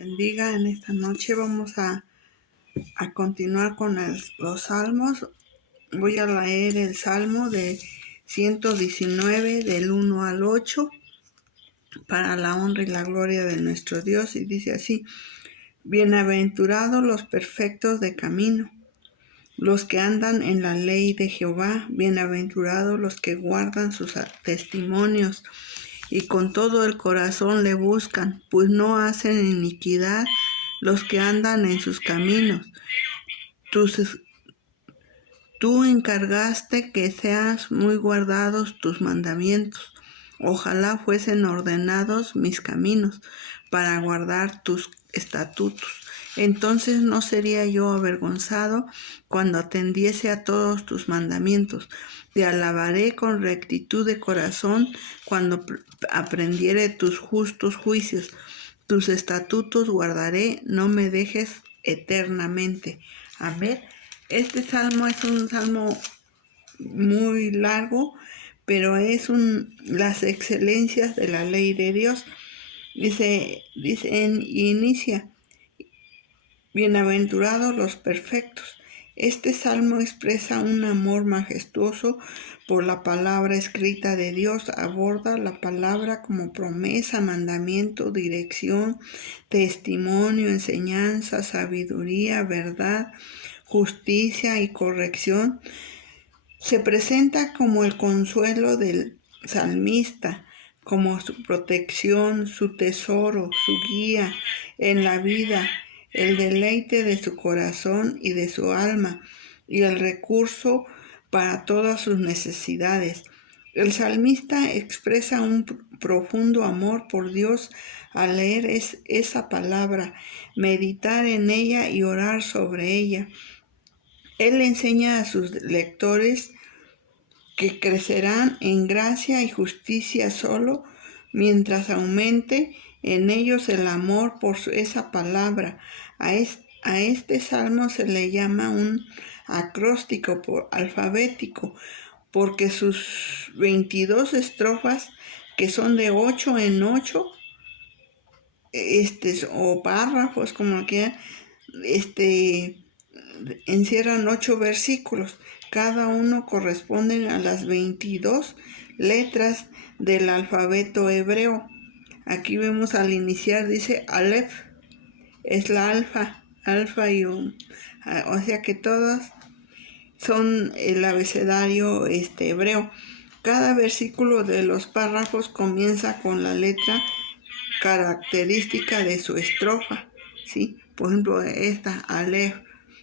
bendiga. En esta noche vamos a continuar con los salmos. Voy a leer el salmo de 119 del 1 al 8 para la honra y la gloria de nuestro Dios, y dice así: Bienaventurados los perfectos de camino, los que andan en la ley de Jehová. Bienaventurados los que guardan sus testimonios y con todo el corazón le buscan, pues no hacen iniquidad los que andan en sus caminos. Tú encargaste que seas muy guardados tus mandamientos. Ojalá fuesen ordenados mis caminos para guardar tus estatutos. Entonces no sería yo avergonzado cuando atendiese a todos tus mandamientos. Te alabaré con rectitud de corazón cuando aprendiere tus justos juicios. Tus estatutos guardaré, no me dejes eternamente. Amén. Este salmo es un salmo muy largo, pero es las excelencias de la ley de Dios. Inicia: bienaventurados los perfectos. Este salmo expresa un amor majestuoso por la palabra escrita de Dios. Aborda la palabra como promesa, mandamiento, dirección, testimonio, enseñanza, sabiduría, verdad, justicia y corrección. Se presenta como el consuelo del salmista, como su protección, su tesoro, su guía en la vida, el deleite de su corazón y de su alma, y el recurso para todas sus necesidades. El salmista expresa un profundo amor por Dios al leer esa palabra, meditar en ella y orar sobre ella. Él enseña a sus lectores que crecerán en gracia y justicia solo mientras aumente en ellos el amor por esa palabra. A este salmo se le llama un acróstico alfabético, porque sus 22 estrofas, que son de 8 en 8, o párrafos, como quieran, encierran 8 versículos. Cada uno corresponde a las 22 letras del alfabeto hebreo. Aquí vemos al iniciar, dice Aleph, es la alfa y o sea que todas son el abecedario hebreo. Cada versículo de los párrafos comienza con la letra característica de su estrofa, ¿sí? Por ejemplo, esta Aleph,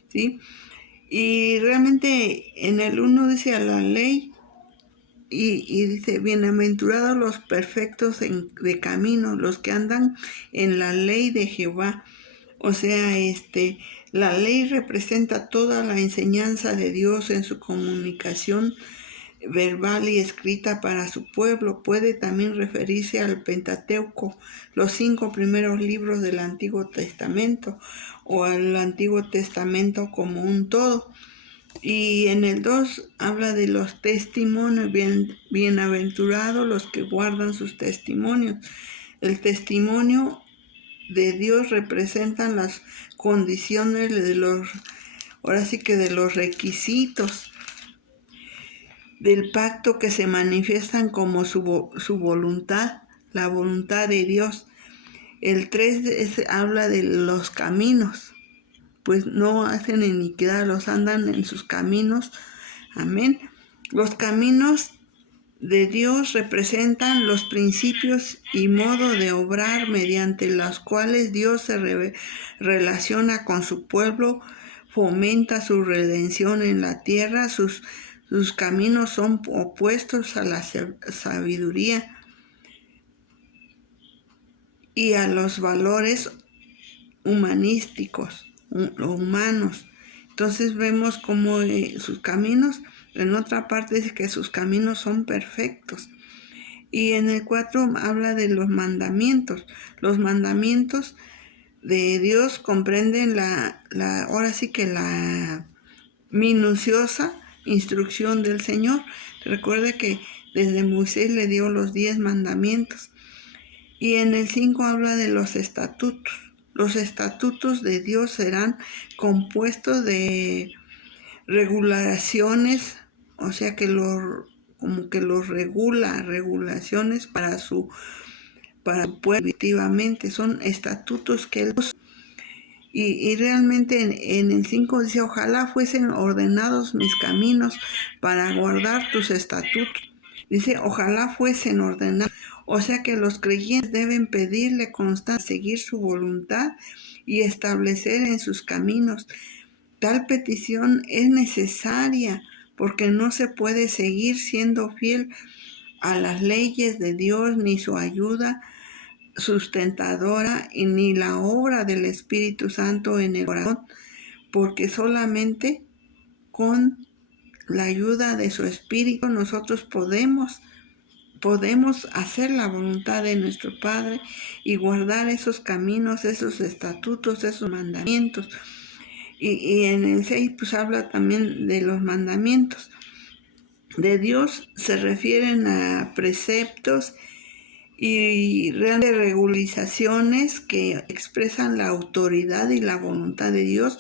¿sí? Y realmente en el 1 dice a la ley, y dice: bienaventurados los perfectos de camino, los que andan en la ley de Jehová. O sea, la ley representa toda la enseñanza de Dios en su comunicación verbal y escrita para su pueblo. Puede también referirse al Pentateuco, los 5 primeros libros del Antiguo Testamento, o al Antiguo Testamento como un todo. Y en el 2 habla de los testimonios: bienaventurados los que guardan sus testimonios. El testimonio de Dios representa las condiciones de los requisitos del pacto que se manifiestan como su voluntad, la voluntad de Dios. El 3 habla de los caminos, pues no hacen iniquidad, los andan en sus caminos. Amén. Los caminos de Dios representan los principios y modo de obrar mediante los cuales Dios se relaciona con su pueblo, fomenta su redención en la tierra. Sus caminos son opuestos a la sabiduría y a los valores humanísticos, humanos. Entonces vemos como sus caminos, en otra parte dice que sus caminos son perfectos. Y en el 4 habla de los mandamientos. Los mandamientos de Dios comprenden ahora sí que la minuciosa instrucción del Señor. Recuerde que desde Moisés le dio los 10 mandamientos. Y en el 5 habla de los estatutos. Los estatutos de Dios serán compuestos de regulaciones, o sea que como que los regulaciones para su pueblo. Efectivamente, son estatutos que él y realmente en el 5 dice, ojalá fuesen ordenados mis caminos para guardar tus estatutos. Dice, ojalá fuesen ordenados. O sea que los creyentes deben pedirle constantemente seguir su voluntad y establecer en sus caminos. Tal petición es necesaria porque no se puede seguir siendo fiel a las leyes de Dios ni su ayuda sustentadora y ni la obra del Espíritu Santo en el corazón, porque solamente con la ayuda de su Espíritu nosotros podemos hacer la voluntad de nuestro Padre y guardar esos caminos, esos estatutos, esos mandamientos. Y en el 6 pues habla también de los mandamientos de Dios, se refieren a preceptos y realmente regularizaciones que expresan la autoridad y la voluntad de Dios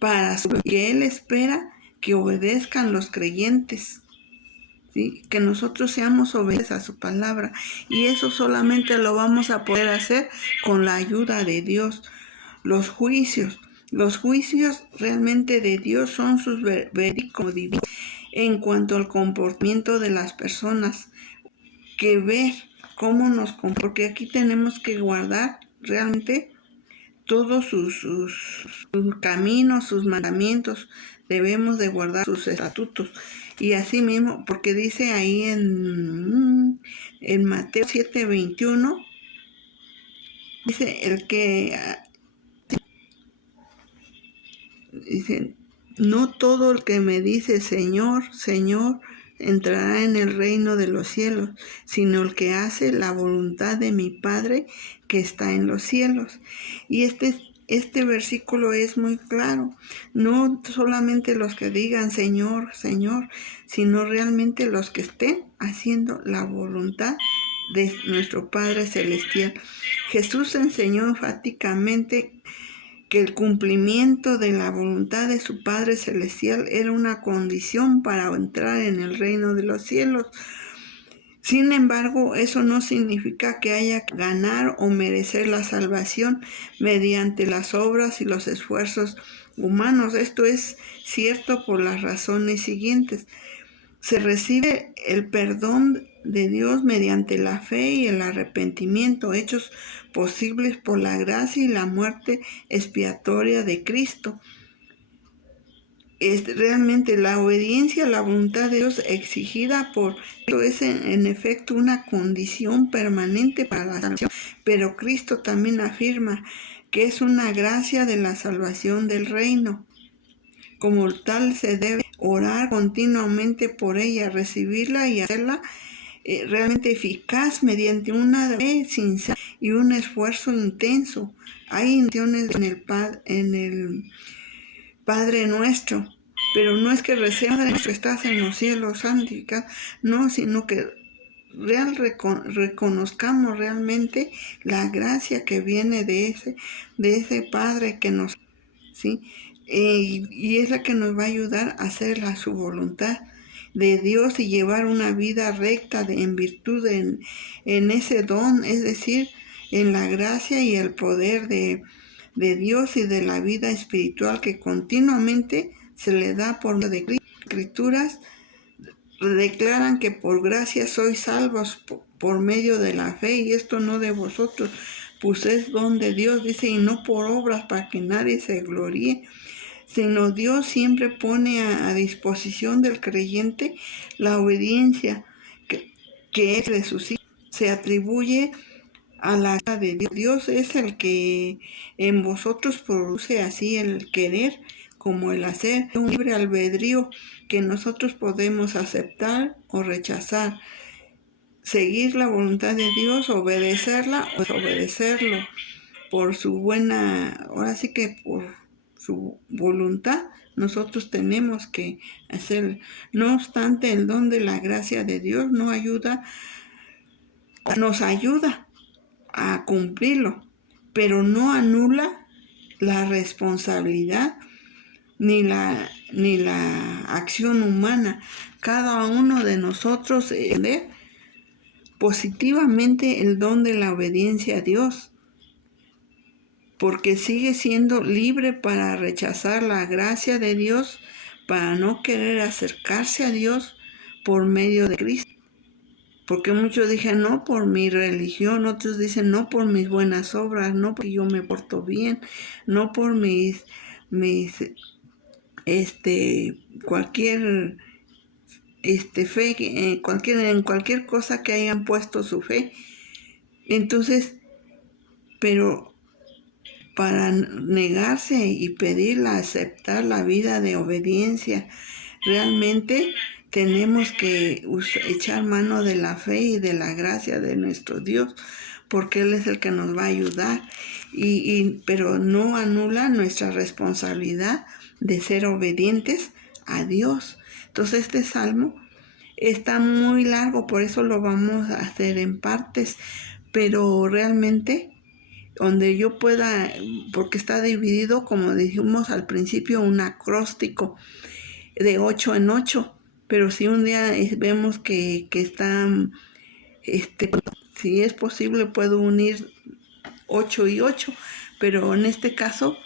para que Él espera que obedezcan los creyentes, ¿sí? Que nosotros seamos obedientes a su palabra, y eso solamente lo vamos a poder hacer con la ayuda de Dios. Los juicios realmente de Dios son sus veredictos divinos en cuanto al comportamiento de las personas, que ver cómo nos comportamos, porque aquí tenemos que guardar realmente todos sus caminos, sus mandamientos, debemos de guardar sus estatutos. Y así mismo, porque dice ahí en Mateo 7:21, dice dice, no todo el que me dice Señor, Señor, entrará en el reino de los cielos, sino el que hace la voluntad de mi Padre que está en los cielos. Y este versículo es muy claro. No solamente los que digan Señor, Señor, sino realmente los que estén haciendo la voluntad de nuestro Padre Celestial. Jesús enseñó enfáticamente que el cumplimiento de la voluntad de su Padre Celestial era una condición para entrar en el reino de los cielos. Sin embargo, eso no significa que haya que ganar o merecer la salvación mediante las obras y los esfuerzos humanos. Esto es cierto por las razones siguientes. Se recibe el perdón de Dios mediante la fe y el arrepentimiento, hechos posibles por la gracia y la muerte expiatoria de Cristo. Es realmente la obediencia a la voluntad de Dios exigida por Cristo es en efecto una condición permanente para la salvación, pero Cristo también afirma que es una gracia de la salvación del reino. Como tal se debe orar continuamente por ella, recibirla y hacerla realmente eficaz mediante una fe sincera y un esfuerzo intenso. Hay intenciones en el Padre nuestro, pero no es que recemos Padre nuestro que estás en los cielos, santificado, no, sino que reconozcamos realmente la gracia que viene de ese Padre que nos, ¿sí? Y es la que nos va a ayudar a hacer su voluntad de Dios y llevar una vida recta en virtud en ese don, es decir, en la gracia y el poder de Dios y de la vida espiritual que continuamente se le da por medio de Cristo. Las Escrituras declaran que por gracia sois salvos por medio de la fe, y esto no de vosotros, pues es don de Dios, dice, y no por obras para que nadie se gloríe, sino Dios siempre pone a disposición del creyente la obediencia que es de sus hijos. Se atribuye a la gracia de Dios. Dios es el que en vosotros produce así el querer como el hacer, un libre albedrío que nosotros podemos aceptar o rechazar, seguir la voluntad de Dios, obedecerla o desobedecerlo por su buena, ahora sí que por su voluntad, nosotros tenemos que hacer. No obstante, el don de la gracia de Dios nos ayuda a cumplirlo, pero no anula la responsabilidad ni la acción humana. Cada uno de nosotros positivamente el don de la obediencia a Dios, porque sigue siendo libre para rechazar la gracia de Dios, para no querer acercarse a Dios por medio de Cristo. Porque muchos dicen, no por mi religión, otros dicen, no por mis buenas obras, no porque yo me porto bien, no por cualquier fe, en cualquier cosa que hayan puesto su fe. Entonces, pero para negarse y pedirla, aceptar la vida de obediencia, realmente tenemos que echar mano de la fe y de la gracia de nuestro Dios, porque Él es el que nos va a ayudar, pero no anula nuestra responsabilidad de ser obedientes a Dios. Entonces este salmo está muy largo, por eso lo vamos a hacer en partes, pero realmente donde yo pueda, porque está dividido, como dijimos al principio, un acróstico de 8 en 8, pero si un día vemos que está, si es posible puedo unir 8 y 8, pero en este caso,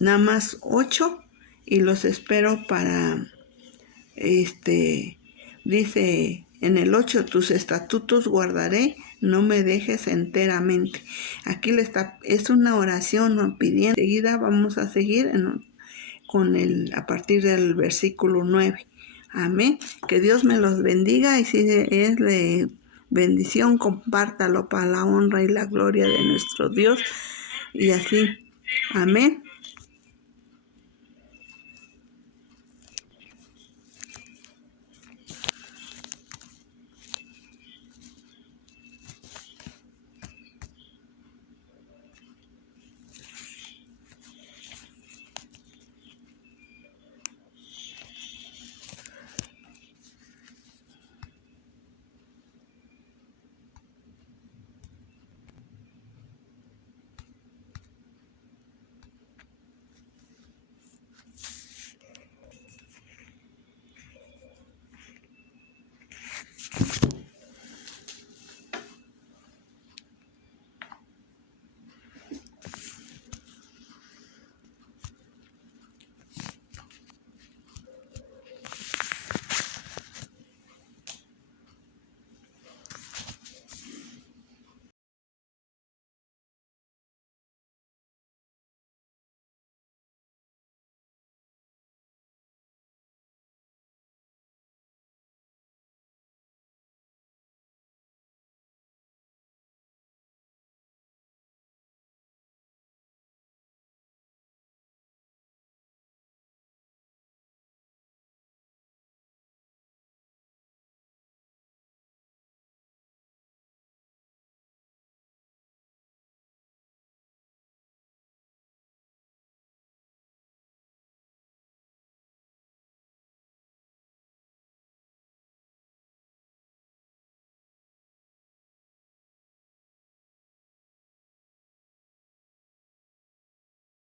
nada más 8, y los espero para, dice en el 8, tus estatutos guardaré, no me dejes enteramente. Aquí es una oración pidiendo. Enseguida vamos a seguir a partir del versículo 9. Amén. Que Dios me los bendiga, y si es de bendición, compártalo para la honra y la gloria de nuestro Dios. Y así. Amén.